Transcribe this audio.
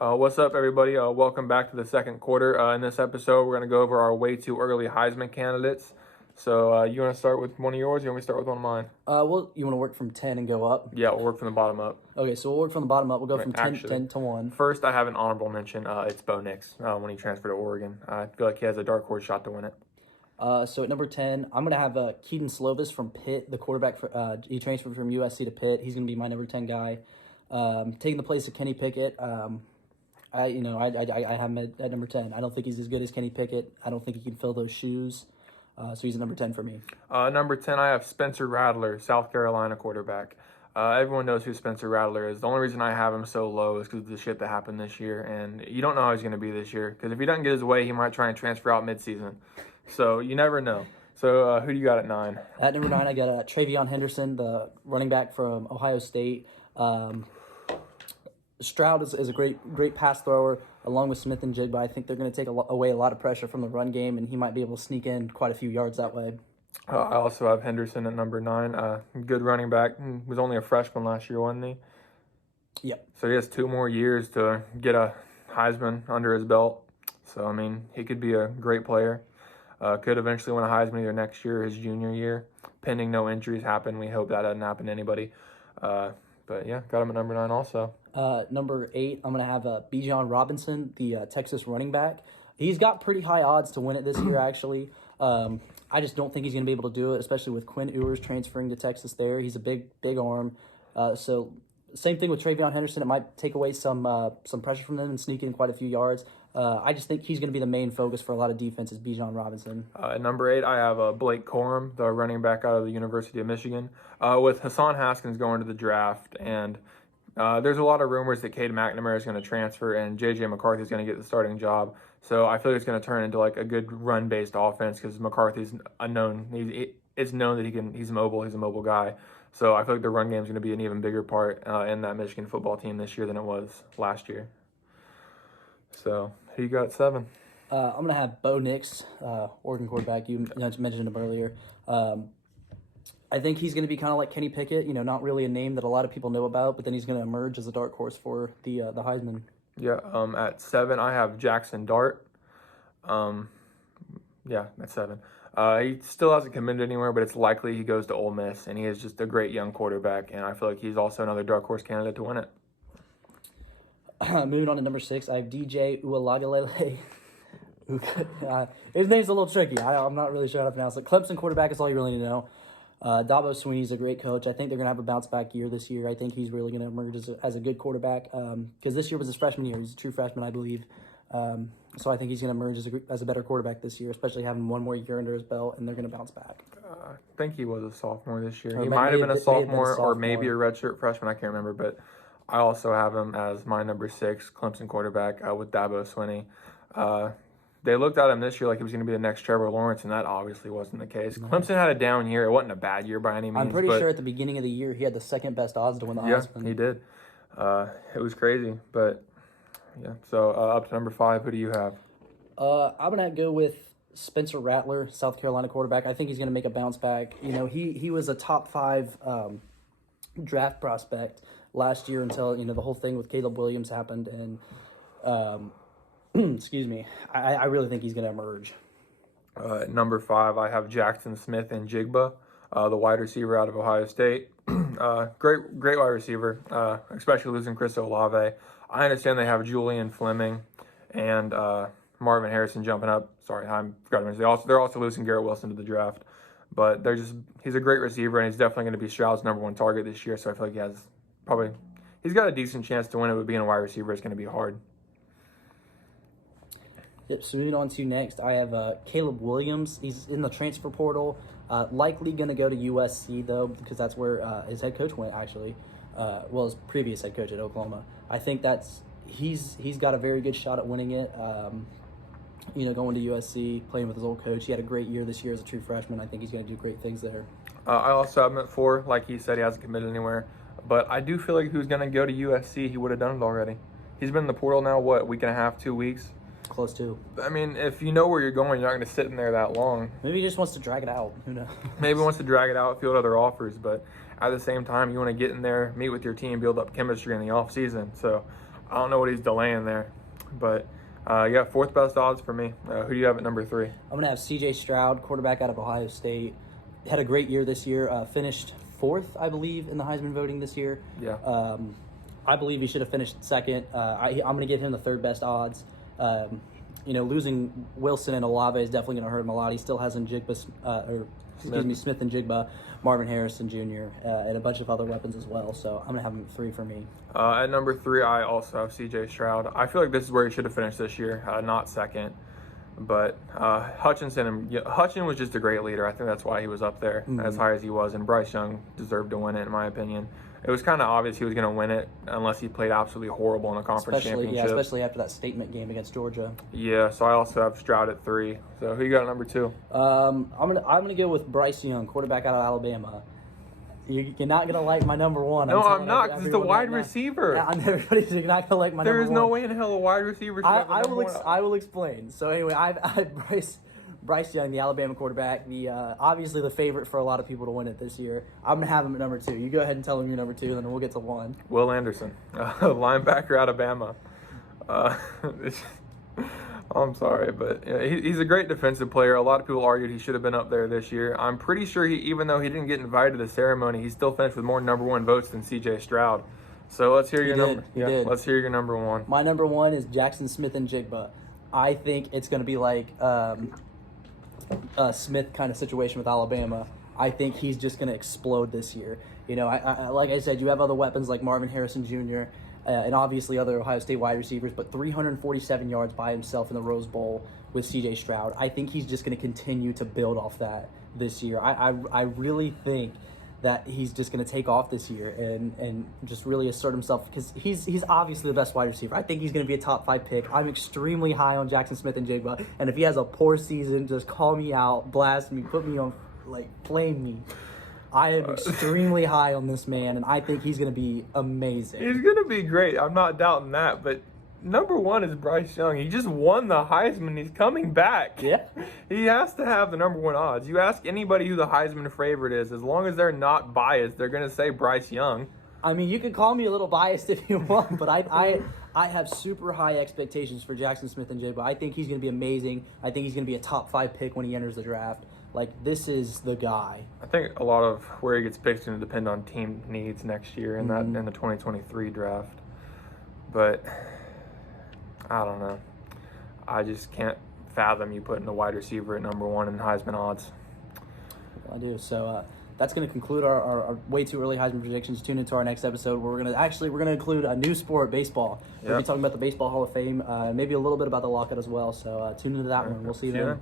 What's up, everybody? Welcome back to the second quarter. In this episode, we're going to go over our way too early Heisman candidates. So, you want to start with one of yours, or you want me to start with one of mine? Well, you want to work from 10 and go up? Yeah, we'll work from the bottom up. Okay, so we'll work from the bottom up. We'll go Right, from 10 to 1. First, I have an honorable mention. It's Bo Nix when he transferred to Oregon. I feel like he has a dark horse shot to win it. So at number 10, I'm going to have Keaton Slovis from Pitt, the quarterback. He transferred from USC to Pitt. He's going to be my number 10 guy. Taking the place of Kenny Pickett. I have him at number 10. I don't think he's as good as Kenny Pickett. I don't think he can fill those shoes. So he's at number 10 for me. Number 10, I have Spencer Rattler, South Carolina quarterback. Everyone knows who Spencer Rattler is. The only reason I have him so low is because of the shit that happened this year. And you don't know how he's going to be this year. Because if he doesn't get his way, he might try and transfer out midseason. So you never know. So who do you got at 9? At number 9, I got Trayvion Henderson, the running back from Ohio State. Stroud is a great pass thrower, along with Smith and Jigba. I think they're going to take away a lot of pressure from the run game, and he might be able to sneak in quite a few yards that way. I also have Henderson at number 9. Good running back. He was only a freshman last year, wasn't he? Yep. So he has 2 more years to get a Heisman under his belt. So, I mean, he could be a great player. Could eventually win a Heisman either next year or his junior year, pending no injuries happen. We hope that doesn't happen to anybody. But, yeah, got him at number 9 also. Number 8, I'm going to have Bjorn Robinson, the Texas running back. He's got pretty high odds to win it this year, actually. I just don't think he's going to be able to do it, especially with Quinn Ewers transferring to Texas there. He's a big arm. So same thing with Trayvion Henderson. It might take away some pressure from them and sneak in quite a few yards. I just think he's going to be the main focus for a lot of defenses, Bjorn Robinson. At number 8, I have Blake Coram, the running back out of the University of Michigan. With Hassan Haskins going to the draft, and there's a lot of rumors that Cade McNamara is going to transfer and J.J. McCarthy is going to get the starting job. So I feel like it's going to turn into like a good run-based offense because McCarthy's unknown. It's known that he's mobile. He's a mobile guy. So I feel like the run game is going to be an even bigger part in that Michigan football team this year than it was last year. So who you got at 7? I'm going to have Bo Nix, Oregon quarterback. You mentioned him earlier. I think he's going to be kind of like Kenny Pickett, not really a name that a lot of people know about, but then he's going to emerge as a dark horse for the Heisman. Yeah, at 7, I have Jackson Dart. Yeah, that's 7. He still hasn't committed anywhere, but it's likely he goes to Ole Miss, and he is just a great young quarterback, and I feel like he's also another dark horse candidate to win it. Moving on to number 6, I have DJ Lagaley. His name's a little tricky. I'm not really sure how to pronounce it. Clemson quarterback is all you really need to know. Dabo Sweeney is a great coach. I think they're going to have a bounce-back year this year. I think he's really going to emerge as a good quarterback because this year was his freshman year. He's a true freshman, I believe. So I think he's going to emerge as a better quarterback this year, especially having one more year under his belt, and they're going to bounce back. I think he was a sophomore this year. Or He might have been a sophomore sophomore or maybe a redshirt freshman. I can't remember, but I also have him as my number 6 Clemson quarterback with Dabo Swinney. They looked at him this year like he was going to be the next Trevor Lawrence, and that obviously wasn't the case. No. Clemson had a down year. It wasn't a bad year by any means. I'm pretty sure at the beginning of the year he had the second best odds to win the Heisman. Yeah, he did. It was crazy, but yeah. So up to number 5, who do you have? I'm going to go with Spencer Rattler, South Carolina quarterback. I think he's going to make a bounce back. He was a top 5 draft prospect last year until, the whole thing with Caleb Williams happened, and excuse me. I really think he's going to emerge. Number 5, I have Jackson Smith and Jigba, the wide receiver out of Ohio State. Great wide receiver, especially losing Chris Olave. I understand they have Julian Fleming and Marvin Harrison jumping up. Sorry, I forgot to mention. They're also losing Garrett Wilson to the draft. But he's a great receiver, and he's definitely going to be Stroud's number 1 target this year. So I feel like he's got a decent chance to win it, but being a wide receiver is going to be hard. Yep, so moving on to next, I have Caleb Williams. He's in the transfer portal. Likely going to go to USC, though, because that's where his head coach went, actually. His previous head coach at Oklahoma. I think he's got a very good shot at winning it. Going to USC, playing with his old coach. He had a great year this year as a true freshman. I think he's going to do great things there. I also have him at 4. Like he said, he hasn't committed anywhere. But I do feel like if he was going to go to USC, he would have done it already. He's been in the portal now, a week and a half, 2 weeks? Close to. I mean, if you know where you're going, you're not going to sit in there that long. Maybe he just wants to drag it out. Who knows? Maybe he wants to drag it out, field other offers. But at the same time, you want to get in there, meet with your team, build up chemistry in the offseason. So I don't know what he's delaying there. But, yeah, fourth best odds for me. Who do you have at number 3? I'm going to have C.J. Stroud, quarterback out of Ohio State. Had a great year this year. Finished 4th, I believe, in the Heisman voting this year. Yeah. I believe he should have finished 2nd. I'm going to give him the 3rd best odds. Losing Wilson and Olave is definitely going to hurt him a lot. He still has Smith and Jigba, Marvin Harrison Jr., and a bunch of other weapons as well. So I'm going to have him at 3 for me. At number 3, I also have C.J. Stroud. I feel like this is where he should have finished this year, not 2nd. But Hutchinson was just a great leader. I think that's why he was up there as high as he was. And Bryce Young deserved to win it, in my opinion. It was kind of obvious he was going to win it unless he played absolutely horrible in a conference championship. Yeah, especially after that statement game against Georgia. Yeah, so I also have Stroud at 3. So who you got at number 2? I'm gonna go with Bryce Young, quarterback out of Alabama. You're not gonna like my number 1. No, I'm not, because it's a wide receiver. Yeah, you're not gonna like my number 1. There is no way in hell a wide receiver should have the number 1. I will explain. So anyway, I have Bryce Young, the Alabama quarterback, obviously the favorite for a lot of people to win it this year. I'm going to have him at number 2. You go ahead and tell him you're number 2, and then we'll get to 1. Will Anderson, linebacker out of Bama. I'm sorry, but he's a great defensive player. A lot of people argued he should have been up there this year. I'm pretty sure even though he didn't get invited to the ceremony, he still finished with more number 1 votes than C.J. Stroud. So let's hear your number. Let's hear your number 1. My number 1 is Jackson Smith and Jigba. I think it's going to be like a Smith kind of situation with Alabama. I think he's just going to explode this year. Like I said, you have other weapons like Marvin Harrison Jr. And obviously other Ohio State wide receivers, but 347 yards by himself in the Rose Bowl with C.J. Stroud. I think he's just going to continue to build off that this year. I really think that he's just going to take off this year and just really assert himself because he's obviously the best wide receiver. I think he's going to be a top 5 pick. I'm extremely high on Jackson Smith and Jigba, and if he has a poor season, just call me out, blast me, put me on, flame me. I am extremely high on this man, and I think he's going to be amazing. He's going to be great. I'm not doubting that, but number 1 is Bryce Young. He just won the Heisman. He's coming back. Yeah. He has to have the number 1 odds. You ask anybody who the Heisman favorite is, as long as they're not biased, they're going to say Bryce Young. I mean, you can call me a little biased if you want, but I have super high expectations for Jackson Smith and Jigba. I think he's going to be amazing. I think he's going to be a top 5 pick when he enters the draft. This is the guy. I think a lot of where he gets picked is going to depend on team needs next year in the 2023 draft. But I don't know. I just can't fathom you putting a wide receiver at number 1 in Heisman odds. I do. So that's going to conclude our way too early Heisman predictions. Tune into our next episode where we're going to include a new sport, baseball. We'll be talking about the Baseball Hall of Fame, maybe a little bit about the lockout as well. So tune into that one. We'll see you then.